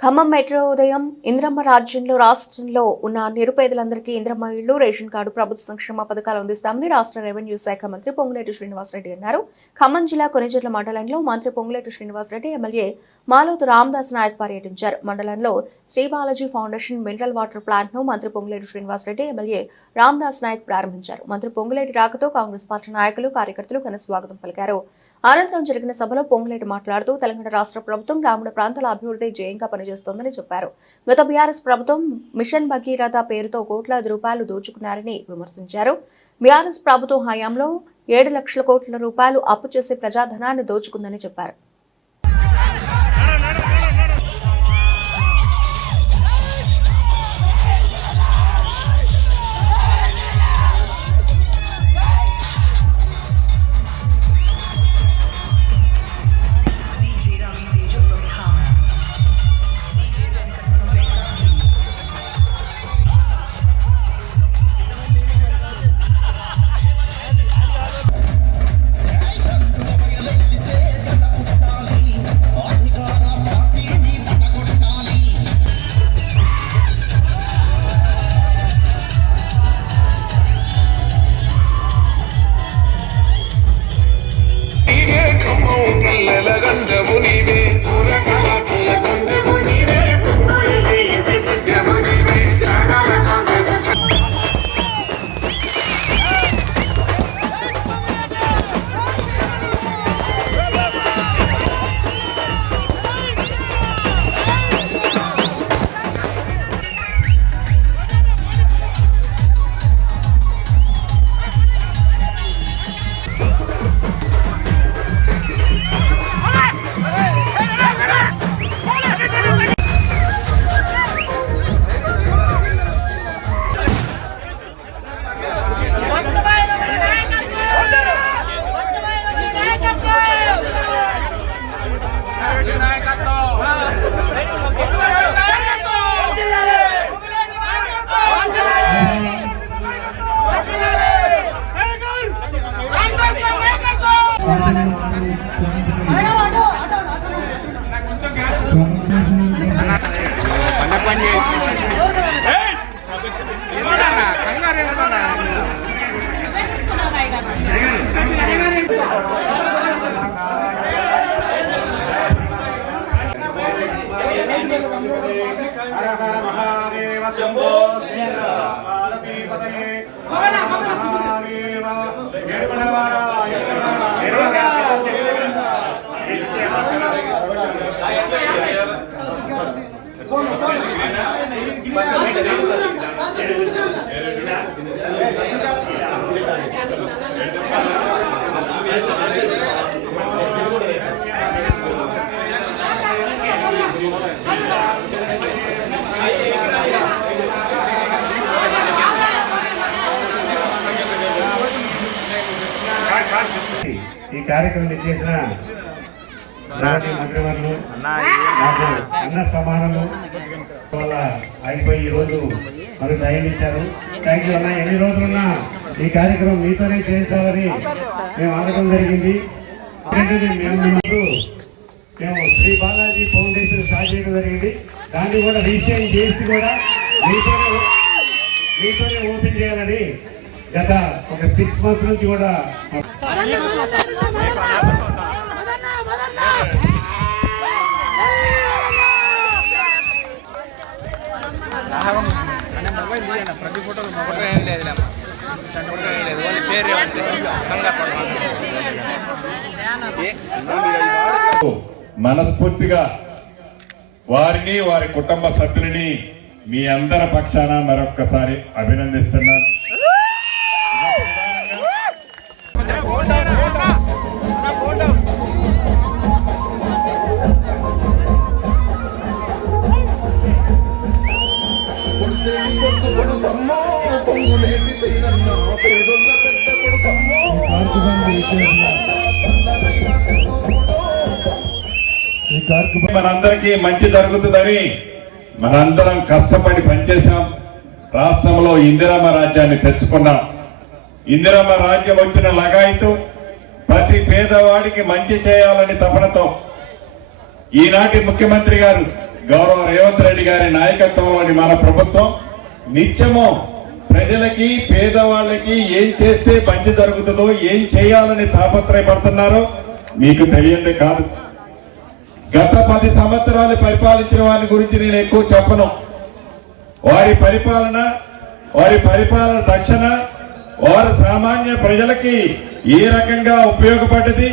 Khammam metro ఉదయం ఇంద్రమ్మ రాజ్యంలో రాష్ట్రంలో ఉన్న నిరుపేదలందరికీ ఇంద్రమ్మ ఇళ్ళు రేషన్ కార్డు ప్రభుత్వ సంక్షేమ పథకాలు అందిస్తామని రాష్ట్ర రెవెన్యూ శాఖ మంత్రి పొంగులేటి శ్రీనివాసరెడ్డి అన్నారు. ఖమ్మం జిల్లా కొనిచెట్ల మండలంలో మంత్రి పొంగులేటి శ్రీనివాసరెడ్డి ఎమ్మెల్యే మాలోతు రామదాస్ నాయక్ పర్యటించారు. మండలంలో Shri Balaji foundation mineral water ప్లాంట్ను మంత్రి పొంగులేటి శ్రీనివాసరెడ్డి ఎమ్మెల్యే రామదాస్ నాయక్ ప్రారంభించారు. మంత్రి పొంగులేటి రాకతో కాంగ్రెస్ పార్టీ నాయకులు కార్యకర్తలు ఘన స్వాగతం పలికారు. అనంతరం జరిగిన సభలో పొంగులేటి మాట్లాడుతూ తెలంగాణ రాష్ట్ర ప్రభుత్వం గ్రామీణ ప్రాంతాల అభివృద్ధి జయంగా పనిచేస్తోందని చెప్పారు. గత బీఆర్ఎస్ ప్రభుత్వం మిషన్ భగీరథ పేరుతో కోట్లాది రూపాయలు దోచుకున్నారని విమర్శించారు. బీఆర్ఎస్ ప్రభుత్వం హయాంలో ఏడు లక్షల కోట్ల రూపాయలు అప్పు చేసి ప్రజాధనాన్ని దోచుకుందని చెప్పారు. Yeah. కార్యక్రమం చేసిన మంత్రివర్లు నాకు అన్న సమానము. వల్ల అయిపోయి ఈ రోజు మనకు టైం ఇచ్చారు. థ్యాంక్ యూ అన్న. ఎన్ని రోజులున్నా ఈ కార్యక్రమం మీతోనే చేయించాలని మేము అనడం జరిగింది. మేము మేము శ్రీ బాలాజీ ఫౌండేషన్ స్టార్ట్ చేయడం జరిగింది. దాన్ని కూడా రీషేర్ చేసి కూడా మీతోనే మీతోనే ఓపెన్ చేయాలని గత ఒక సిక్స్ మంత్స్ నుంచి కూడా మనస్ఫూర్తిగా వారిని వారి కుటుంబ సభ్యులని మీ అందరి పక్షాన మరొక్కసారి అభినందిస్తున్నాను. మనందరికీ మంచి జరుగుతుందని మనందరం కష్టపడి పనిచేశాం. రాష్ట్రంలో ఇందిరమ్మ రాజ్యాన్ని తెచ్చుకున్నాం. ఇందిరమ్మ రాజ్యం వచ్చిన లగాయితు ప్రతి పేదవాడికి మంచి చేయాలని తపనతో ఈనాటి ముఖ్యమంత్రి గారు గౌరవ రేవంత్ రెడ్డి గారి నాయకత్వంలోని మన ప్రభుత్వం నిత్యము ప్రజలకి పేదవాళ్ళకి ఏం చేస్తే మంచి జరుగుతుందో ఏం చేయాలని తాపత్రయపడుతున్నారో మీకు తెలియంది కాదు. గత పది సంవత్సరాలు పరిపాలించిన వారి గురించి నేను ఎక్కువ చెప్పను. వారి పరిపాలన వారి పరిపాలన రక్షణ వారు సామాన్య ప్రజలకి ఏ రకంగా ఉపయోగపడ్డది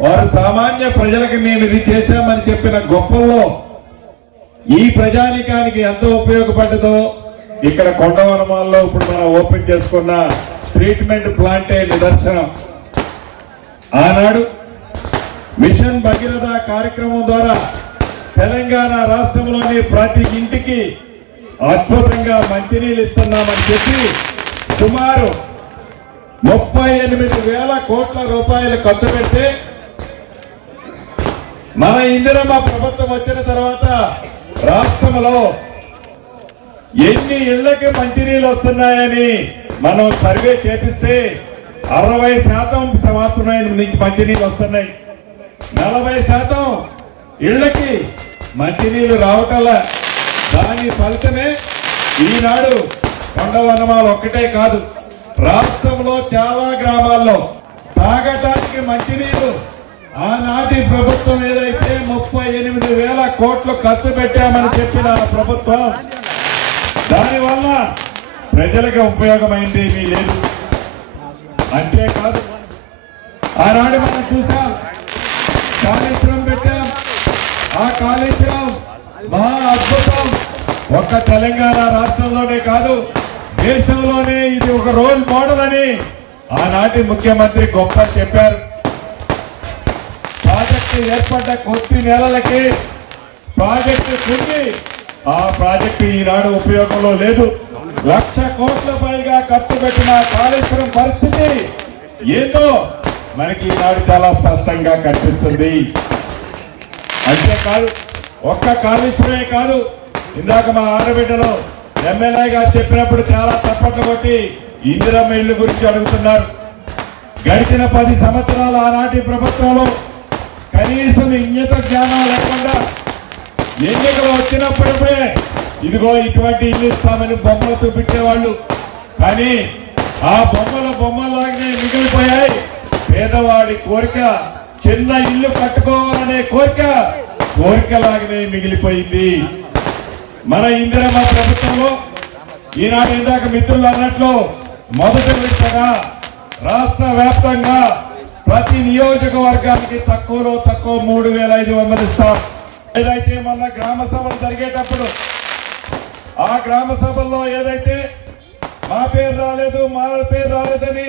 వారు సామాన్య ప్రజలకి మేము ఇది చేశామని చెప్పిన గొప్పలో ఈ ప్రజానికానికి ఎంత ఉపయోగపడ్డదో ఇక్కడ కొండవనమాల్లో ఇప్పుడు మనం ఓపెన్ చేసుకున్న ట్రీట్మెంట్ ప్లాంటే నిదర్శనం. ఆనాడు మిషన్ భగీరథ కార్యక్రమం ద్వారా తెలంగాణ రాష్ట్రంలోని ప్రతి ఇంటికి అద్భుతంగా మంచినీళ్ళు ఇస్తున్నామని చెప్పి సుమారు ముప్పై ఎనిమిది వేల కోట్ల రూపాయలు ఖర్చు పెడితే మన ఇందిరమ్మ ప్రభుత్వం వచ్చిన తర్వాత రాష్ట్రంలో ఎన్ని ఇళ్ళకి మంచినీళ్ళు వస్తున్నాయని మనం సర్వే చేపిస్తే అరవై శాతం మాత్రమే నుంచి మంచినీళ్ళు వస్తున్నాయి. నలభై శాతం ఇళ్ళకి మంచినీళ్ళు రావటంలా దాని ఫలితమే ఈనాడు కొండవనమాలు ఒక్కటే కాదు. రాష్ట్రంలో చాలా గ్రామాల్లో తాగటానికి మంచినీళ్ళు ఆనాటి ప్రభుత్వం ఏదైతే ముప్పై ఎనిమిది వేల కోట్లు ఖర్చు పెట్టామని చెప్పిన ప్రభుత్వం దానివల్ల ప్రజలకు ఉపయోగమైంది ఏమీ లేదు. అంతేకాదు ఆనాడు మనం చూసాం కాళేశ్వరం పెట్టాం. ఆ కాళేశ్వరం మహా అద్భుతం. ఒక్క తెలంగాణ రాష్ట్రంలోనే కాదు దేశంలోనే ఇది ఒక రోల్ మోడల్ అని ఆనాటి ముఖ్యమంత్రి గొప్ప చెప్పారు. ప్రాజెక్టు ఏర్పడ్డ కొద్ది నెలలకి ప్రాజెక్టు కుంగి ఆ ప్రాజెక్టు ఈనాడు ఉపయోగంలో లేదు. లక్ష కోట్ల పైగా ఖర్చు పెట్టిన కాళేశ్వరం పరిస్థితి ఏందో మనకి ఈనాడు చాలా స్పష్టంగా కనిపిస్తుంది. అంతేకాదు ఒక్క కాళేశ్వరమే కాదు ఇందాక మా ఆడబిడ్డలో ఎమ్మెల్యే గారు చెప్పినప్పుడు చాలా తప్పట్లు కొట్టి ఇందిరమ్మ ఇల్లు గురించి అడుగుతున్నారు. గడిచిన పది సంవత్సరాలు ఆనాటి ప్రభుత్వంలో కనీసం ఇంగిత జ్ఞానం లేకుండా ఎన్నికలు వచ్చినప్పుడే ఇదిగో ఇటువంటి ఇల్లు ఇస్తామని బొమ్మలు చూపించేవాళ్ళు. కానీ ఆ బొమ్మల బొమ్మలాగానే మిగిలిపోయాయి. పేదవాడి కోరిక చిన్న ఇల్లు కట్టుకోవాలనే కోరిక కోరికలాగానే మిగిలిపోయింది. మన ఇందిరమ్మ ప్రభుత్వంలో ఈనాడు ఇందాక మిత్రులు అన్నట్లు మొదటి విడతగా రాష్ట్ర వ్యాప్తంగా ప్రతి నియోజకవర్గానికి తక్కువలో తక్కువ మూడు వేల ఐదు వందలు ఇస్తాం ఏదైతే మొన్న గ్రామ సభలు జరిగేటప్పుడు ఆ గ్రామ సభల్లో ఏదైతే మా పేరు రాలేదు మా పేరు రాలేదని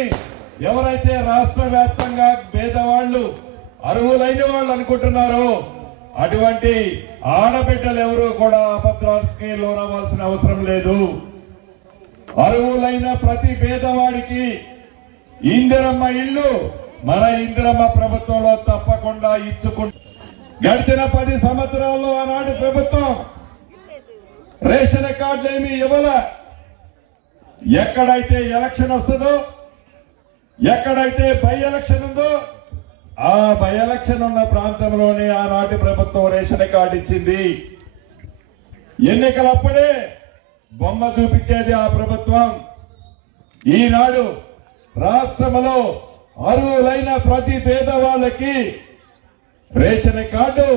ఎవరైతే రాష్ట్ర వ్యాప్తంగా పేదవాళ్ళు అర్హులైన వాళ్ళు అనుకుంటున్నారో అటువంటి ఆడబిడ్డలు ఎవరు కూడా అభద్రానికి లోనవ్వాల్సిన అవసరం లేదు. అర్హులైన ప్రతి పేదవాడికి ఇందిరమ్మ ఇల్లు మన ఇందిరమ్మ ప్రభుత్వంలో తప్పకుండా ఇచ్చుకుంటు. గడిచిన పది సంవత్సరాల్లో ఆనాటి ప్రభుత్వం రేషన్ కార్డులు ఏమి ఇవ్వల. ఎక్కడైతే ఎలక్షన్ వస్తుందో ఎక్కడైతే బై ఎలక్షన్ ఉందో ఆ బై ఎలక్షన్ ఉన్న ప్రాంతంలోనే ఆనాటి ప్రభుత్వం రేషన్ కార్డు ఇచ్చింది. ఎన్నికలప్పుడే బొమ్మ చూపించేది ఆ ప్రభుత్వం. ఈనాడు రాష్ట్రంలో అర్హులైన ప్రతి పేదవాళ్ళకి రేషన్ కార్డు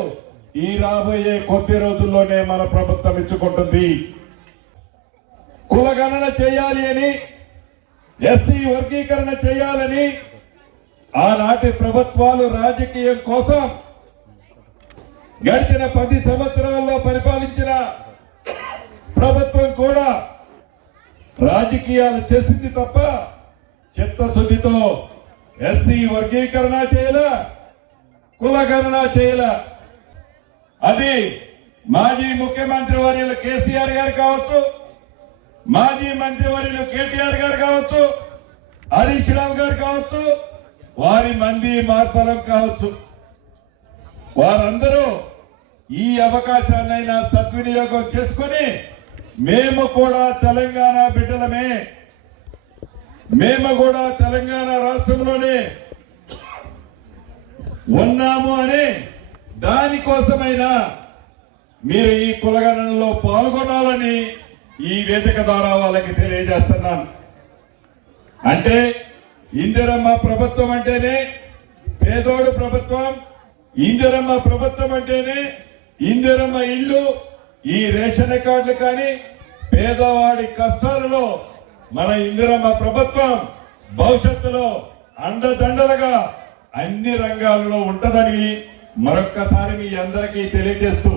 ఈ రాబోయే కొద్ది రోజుల్లోనే మన ప్రభుత్వం ఇచ్చుకుంటుంది. కులగణన చేయాలి అని ఎస్సీ వర్గీకరణ చేయాలని ఆనాటి ప్రభుత్వాలు రాజకీయం కోసం గడిచిన పది సంవత్సరాల్లో పరిపాలించిన ప్రభుత్వం కూడా రాజకీయాలు చేసింది తప్ప చిత్తశుద్ధితో ఎస్సీ వర్గీకరణ చేయలే? కులగణన చేయల. అది మాజీ ముఖ్యమంత్రి వర్యులు కేసీఆర్ గారు కావచ్చు మాజీ మంత్రి వర్యులు కేటీఆర్ గారు కావచ్చు హరీష్ రావు గారు కావచ్చు వారి మంది మార్పలం కావచ్చు. వారందరూ ఈ అవకాశాన్నైనా సద్వినియోగం చేసుకొని మేము కూడా తెలంగాణ బిడ్డలమే. మేము కూడా తెలంగాణ రాష్ట్రంలోనే ఉన్నాము అనే దానికోసమైనా మీరు ఈ కులగణనలో పాల్గొనాలని ఈ వేదిక ద్వారా వాళ్ళకి తెలియజేస్తున్నాను. అంటే ఇందిరమ్మ ప్రభుత్వం అంటేనే పేదోడు ప్రభుత్వం ఇందిరమ్మ ప్రభుత్వం అంటేనే ఇందిరమ్మ ఇల్లు ఈ రేషన్ కార్డులు కానీ పేదవాడి కష్టాలలో మన ఇందిరమ్మ ప్రభుత్వం భవిష్యత్తులో అండదండలుగా అన్ని రంగాల్లో ఉంటదని మరొక్కసారి మీ అందరికీ తెలియజేస్తూ